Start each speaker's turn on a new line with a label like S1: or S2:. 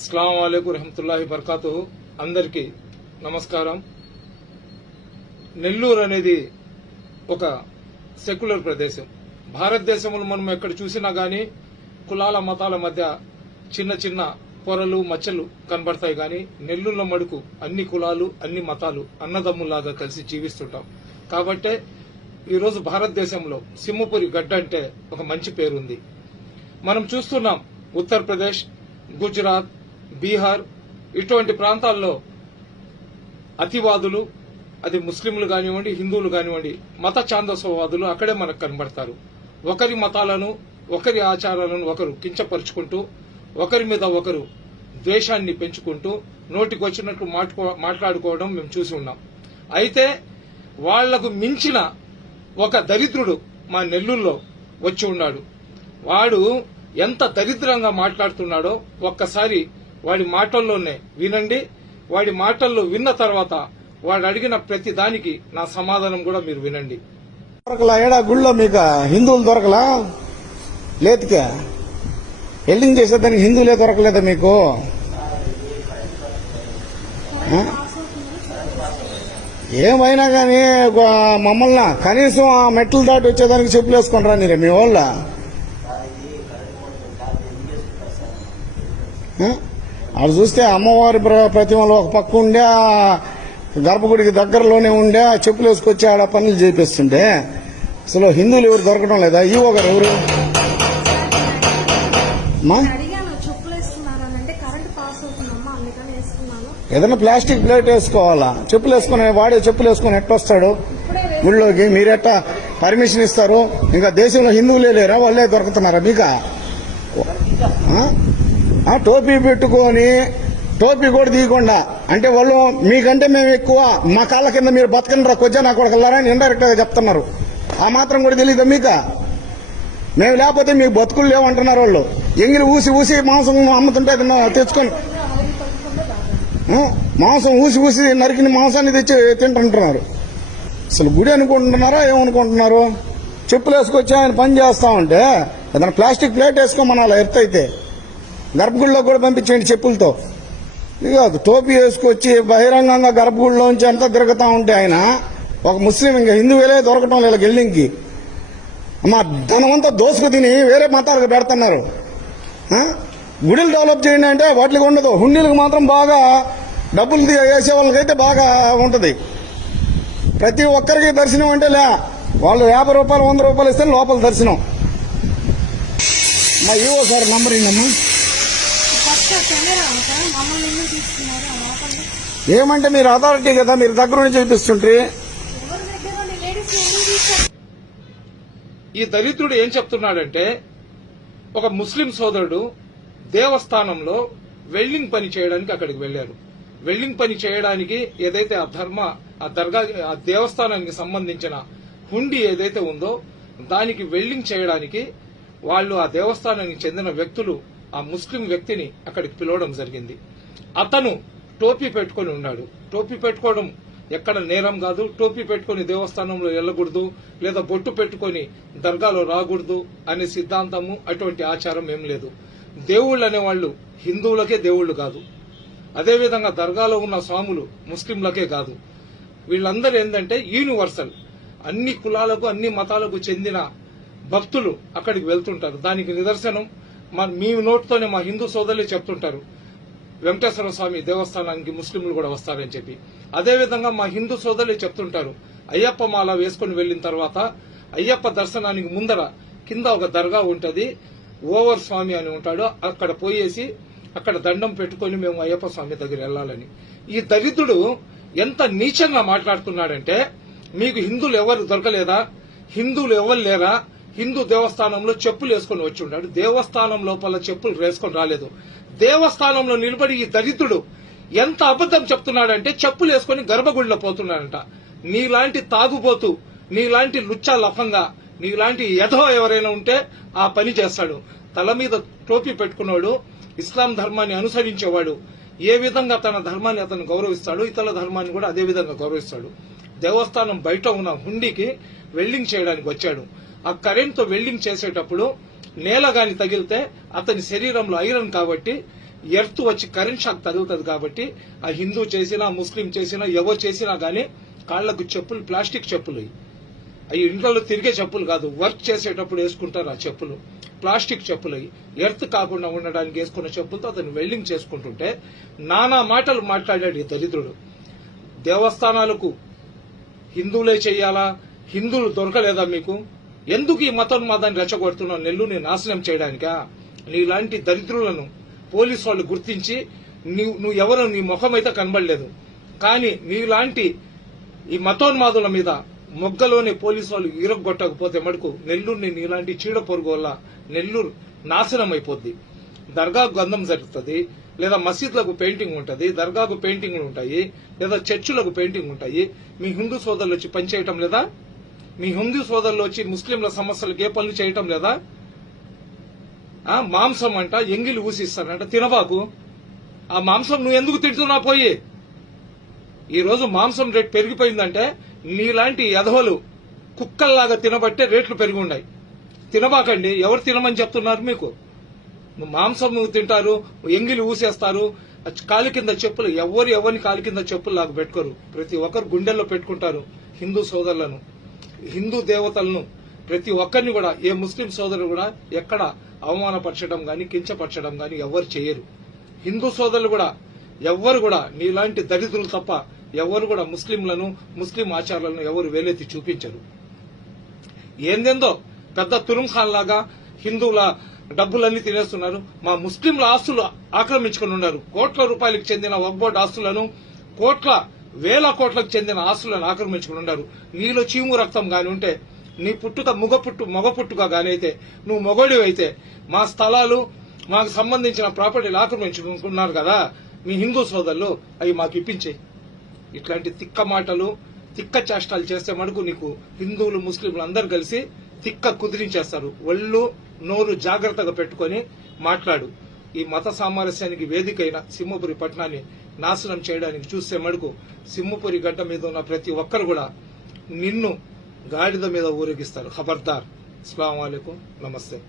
S1: అస్సలం అయికు రహమతుల్లాహి బర్కాతు అందరికీ నమస్కారం. నెల్లూరు అనేది ఒక సెక్యులర్ ప్రదేశం. భారతదేశంలో మనం ఎక్కడ చూసినా గానీ కులాల మతాల మధ్య చిన్న చిన్న పొరలు మచ్చలు కనబడతాయి కానీ నెల్లూరులో మడుకు అన్ని కులాలు అన్ని మతాలు అన్నదమ్ములాగా కలిసి జీవిస్తుంటాం. కాబట్టే ఈరోజు భారతదేశంలో సింహపురి గడ్డ అంటే ఒక మంచి పేరుంది. మనం చూస్తున్నాం ఉత్తరప్రదేశ్ గుజరాత్ బీహార్ ఇటువంటి ప్రాంతాల్లో అతివాదులు అది ముస్లింలు కానివ్వండి హిందువులు కానివ్వండి మత ఛాందసవాదులు అక్కడే మనకు కనబడతారు. ఒకరి మతాలను ఒకరి ఆచారాలను ఒకరు కించపరుచుకుంటూ ఒకరి మీద ఒకరు ద్వేషాన్ని పెంచుకుంటూ నోటికి వచ్చినట్లు మాట్లాడుకోవడం మేము చూసి ఉన్నాం. అయితే వాళ్ళకు మించిన ఒక దరిద్రుడు మా నెల్లూరులో వచ్చి ఉన్నాడు. వాడు ఎంత దరిద్రంగా మాట్లాడుతున్నాడో ఒక్కసారి వాడి మాటల్లోనే వినండి వాడి మాటల్లో విన్న తర్వాత వాడు అడిగిన ప్రతి దానికి నా సమాధానం కూడా మీరు వినండి.
S2: దొరకలా? ఏడా గుళ్ళో మీకు హిందువులు దొరకలా? లేదుకే. ఎల్లింగ్ చేసేదానికి హిందువులే దొరకలేదా మీకు? ఏమైనా కానీ మమ్మల్ని కనీసం ఆ మెట్లు దాటి వచ్చేదానికి చెప్పులు వేసుకొని రానిరే మీ వాళ్ళ? అక్కడ చూస్తే అమ్మవారి ప్ర- ప్రతిమలు ఒక పక్క ఉండే ఆ గర్భగుడికి దగ్గరలోనే ఉండే ఆ చెప్పులు వేసుకొచ్చి ఆడ పనులు చేపిస్తుంటే అసలు హిందువులు ఎవరు దొరకడం లేదా? ఈవో గారు ఎవరు? అమ్మా
S3: అడిగాను చెప్పులు వేస్తున్నారని అంటే కరెంట్ పాస్ అవుతుందమ్మా అందుకని వేస్తున్నాను.
S2: ఏదైనా ప్లాస్టిక్ ప్లేట్ వేసుకోవాలా? చెప్పులు వేసుకుని వాడే చెప్పులు వేసుకుని ఎట్టొస్తాడు? గుళ్ళోకి మీరెట్ట పర్మిషన్ ఇస్తారు? ఇంకా దేశంలో హిందువులే లేరా? వాళ్ళే దొరుకుతున్నారా? మీక? టోపీ పెట్టుకొని టోపీ కూడా తీయకుండా అంటే వాళ్ళు మీకంటే మేము ఎక్కువ మా కాళ్ళ కింద మీరు బతకండి కొద్దిగా నా వెళ్ళారని ఇండైరెక్ట్గా చెప్తున్నారు. ఆ మాత్రం కూడా తెలియదు మీకు? మేము లేకపోతే మీకు బతుకులు లేవంటున్నారు వాళ్ళు. ఎంగిలి ఊసి ఊసి మాంసం అమ్ముతుంటే తెచ్చుకొని మాంసం ఊసి ఊసి నరికిన మాంసాన్ని తెచ్చి తింటుంటున్నారు. అసలు గుడి అనుకుంటున్నారా ఏమనుకుంటున్నారు? చెప్పులు వేసుకొచ్చి ఆయన పని చేస్తా ఉంటే ఏదైనా ప్లాస్టిక్ ప్లేట్ వేసుకోమనాలి ఎర్త్ అయితే? గర్భగుడిలో కూడా పంపించేయండి చెప్పులతో. ఇక టోపీ వేసుకొచ్చి బహిరంగంగా గర్భగుడిలోంచి అంతా తిరుగుతూ ఉంటే ఆయన ఒక ముస్లిం ఇంకా హిందువులే దొరకటం లేదు గెల్లింగ్కి. మా ధనమంతా దోసుకు తిని వేరే మతాలకు పెడుతున్నారు. గుడిలు డెవలప్ చేయండి అంటే వాటికి ఉండదు. హుండీలకు మాత్రం బాగా డబ్బులు వేసే వాళ్ళకైతే బాగా ఉంటుంది. ప్రతి ఒక్కరికి దర్శనం అంటే లే వాళ్ళు యాభై రూపాయలు వంద రూపాయలు ఇస్తే లోపల దర్శనం. మా ఈవో సార్ నంబర్ ఏంటమ్మా ఏమంటే మీరు అథారిటీ కదా మీరు దగ్గర నుంచి చూపిస్తుంటే?
S1: ఈ దరిద్రుడు ఏం చెప్తున్నాడంటే ఒక ముస్లిం సోదరుడు దేవస్థానంలో వెల్డింగ్ పని చేయడానికి అక్కడికి వెళ్ళారు వెల్డింగ్ పని చేయడానికి ఏదైతే ఆ ధర్మ ఆ దర్గా ఆ దేవస్థానానికి సంబంధించిన హుండీ ఏదైతే ఉందో దానికి వెల్డింగ్ చేయడానికి వాళ్ళు ఆ దేవస్థానానికి చెందిన వ్యక్తులు ఆ ముస్లిం వ్యక్తిని అక్కడికి పిలవడం జరిగింది. అతను టోపీ పెట్టుకొని ఉన్నాడు. టోపీ పెట్టుకోవడం ఎక్కడ నేరం కాదు. టోపీ పెట్టుకొని దేవస్థానంలో వెళ్ళకూడదు లేదా బొట్టు పెట్టుకొని దర్గాలో రాకూడదు అనే సిద్ధాంతము అటువంటి ఆచారం ఏం లేదు. దేవుళ్ళు అనేవాళ్ళు హిందువులకే దేవుళ్ళు కాదు. అదేవిధంగా దర్గాలో ఉన్న స్వాములు ముస్లింలకే కాదు. వీళ్ళందరూ ఏంటంటే యూనివర్సల్. అన్ని కులాలకు అన్ని మతాలకు చెందిన భక్తులు అక్కడికి వెళ్తుంటారు. దానికి నిదర్శనం మా మీ నోటితోనే మా హిందూ సోదరులు చెప్తుంటారు వెంకటేశ్వర స్వామి దేవస్థానానికి ముస్లింలు కూడా వస్తారని చెప్పి. అదేవిధంగా మా హిందూ సోదరులు చెప్తుంటారు అయ్యప్ప మాల వేసుకుని వెళ్ళిన తర్వాత అయ్యప్ప దర్శనానికి ముందర కింద ఒక దర్గా ఉంటది ఓవర్ స్వామి అని ఉంటాడు అక్కడ పోయేసి అక్కడ దండం పెట్టుకొని మేము అయ్యప్ప స్వామి దగ్గర వెళ్ళాలని. ఈ దరిద్రుడు ఎంత నీచంగా మాట్లాడుతున్నాడంటే మీకు హిందువులు ఎవరు దొరకలేదా? హిందువులు ఎవరు లేరా? హిందూ దేవస్థానంలో చెప్పులు వేసుకొని వచ్చి ఉన్నాడు. దేవస్థానం లోపల చెప్పులు వేసుకొని రాలేదు. దేవస్థానంలో నిలబడి ఈ దరిద్రుడు ఎంత అబద్ధం చెప్తున్నాడంటే చెప్పులు వేసుకొని గర్భగుడిలో పోతున్నాడంట. నీలాంటి తాగుబోతు నీలాంటి లుచ్చా లఫంగా నీలాంటి యథో ఎవరైనా ఉంటే ఆ పని చేస్తాడు. తల మీద టోపీ పెట్టుకున్నాడు. ఇస్లాం ధర్మాన్ని అనుసరించేవాడు. ఏ విధంగా తన ధర్మాన్ని అతను గౌరవిస్తాడు ఇతరుల ధర్మాన్ని కూడా అదే విధంగా గౌరవిస్తాడు. దేవస్థానం బయట ఉన్న హుండీకి వెల్డింగ్ చేయడానికి వచ్చాడు. ఆ కరెంట్తో వెల్డింగ్ చేసేటప్పుడు నేల గాని తగిలితే అతని శరీరంలో ఐరన్ కాబట్టి ఎర్త్ వచ్చి కరెంట్ షాక్ తగులుతుంది కాబట్టి ఆ హిందూ చేసినా ముస్లిం చేసినా ఎవరు చేసినా గానీ కాళ్ళకు చెప్పులు ప్లాస్టిక్ చెప్పులు. అవి ఇంట్లో తిరిగే చెప్పులు కాదు వర్క్ చేసేటప్పుడు వేసుకుంటారు ఆ చెప్పులు. ప్లాస్టిక్ చెప్పులు. అవి ఎర్త్ కాకుండా ఉండడానికి వేసుకున్న చెప్పులతో అతను వెల్డింగ్ చేసుకుంటుంటే నానా మాటలు మాట్లాడాడు ఈ దరిద్రుడు. దేవస్థానాలకు హిందువులే చెయ్యాలా హిందువులు దొరకలేదా మీకు? ఎందుకు ఈ మతోన్మాదాన్ని రెచ్చగొడుతున్నావు నెల్లూరుని నాశనం చేయడానికా? నీలాంటి దరిద్రులను పోలీసు వాళ్ళు గుర్తించి నువ్వు నువ్వు ఎవరో నీ ముఖం అయితే కనబడలేదు. కానీ నీలాంటి ఈ మతోన్మాదుల మీద మొగ్గలోనే పోలీసు వాళ్ళు ఇరగొట్టకపోతే మటుకు నెల్లూరుని నీలాంటి చీడ పొరుగు వల్ల నెల్లూరు నాశనం అయిపోద్ది దర్గాకు గంధం జరుగుతుంది లేదా మసీద్లకు పెయింటింగ్ ఉంటుంది దర్గాకు పెయింటింగ్లు ఉంటాయి లేదా చర్చిలకు పెయింటింగ్ ఉంటాయి. మీ హిందూ సోదరులు వచ్చి పనిచేయటం లేదా? మీ హిందూ సోదరులు వచ్చి ముస్లింల సమస్యలకు ఏ పనులు చేయటం లేదా? మాంసం అంట ఎంగిలి ఊసిస్తానంట తినబాకు. ఆ మాంసం నువ్వు ఎందుకు తింటున్నా పోయి ఈరోజు మాంసం రేట్ పెరిగిపోయిందంటే నీలాంటి ఎదవలు కుక్కల్లాగా తినబట్టే రేట్లు పెరిగి ఉన్నాయి తినబాకండి ఎవరు తినమని చెప్తున్నారు మీకు? నువ్వు మాంసం తింటారు ఎంగిలి ఊసేస్తారు ఆ కాలి కింద చెప్పులు ఎవరు ఎవరిని కాలి కింద చెప్పులు లాగా పెట్టుకోరు. ప్రతి ఒక్కరు గుండెల్లో పెట్టుకుంటారు హిందూ సోదరులను. హిందూ దేవతలను ప్రతి ఒక్కరిని కూడా ఏ ముస్లిం సోదరుడు కూడా ఎక్కడ అవమానపరచడం గాని కించపరచడం గాని ఎవరు చేయరు. హిందూ సోదరులు కూడా ఎవ్వరు కూడా నీలాంటి దరిద్రులు తప్ప ఎవరు కూడా ముస్లింలను ముస్లిం ఆచారాలను ఎవరు వేలెత్తి చూపించరు. ఏందేందో పెద్ద తురుంఖాన్ లాగా హిందువుల డబ్బులన్నీ తినేస్తున్నారు. మా ముస్లింల ఆస్తులు ఆక్రమించుకుని ఉన్నారు. కోట్ల రూపాయలకు చెందిన వక్బోర్డ్ ఆస్తులను కోట్ల వేల కోట్లకు చెందిన ఆస్తులను ఆక్రమించుకుని ఉన్నారు నీలో చీము రక్తం గాని ఉంటే నీ పుట్టుక ముగ పుట్టు మొగ పుట్టుక గాని అయితే నువ్వు మొగడివి అయితే మా స్థలాలు మాకు సంబంధించిన ప్రాపర్టీలు ఆక్రమించుకున్నారు కదా. మీ హిందూ సోదరులు అవి మాకు ఇప్పించాయి. ఇట్లాంటి తిక్క మాటలు తిక్క చేష్టాలు చేస్తే మటుకు నీకు హిందువులు ముస్లింలు అందరు కలిసి తిక్క కుదిరించేస్తారు. ఒళ్ళు నోరు జాగ్రత్తగా పెట్టుకొని మాట్లాడు. ఈ మత సామరస్యానికి వేదికైన సింహపురి పట్టణాన్ని నాశనం చేయడానికి చూస్తే మడుకు సింహపురి గడ్డ మీద ఉన్న ప్రతి ఒక్కరు కూడా నిన్ను గాడిద మీద ఊరేగిస్తారు. ఖబర్దార్. అస్సలం నమస్తే.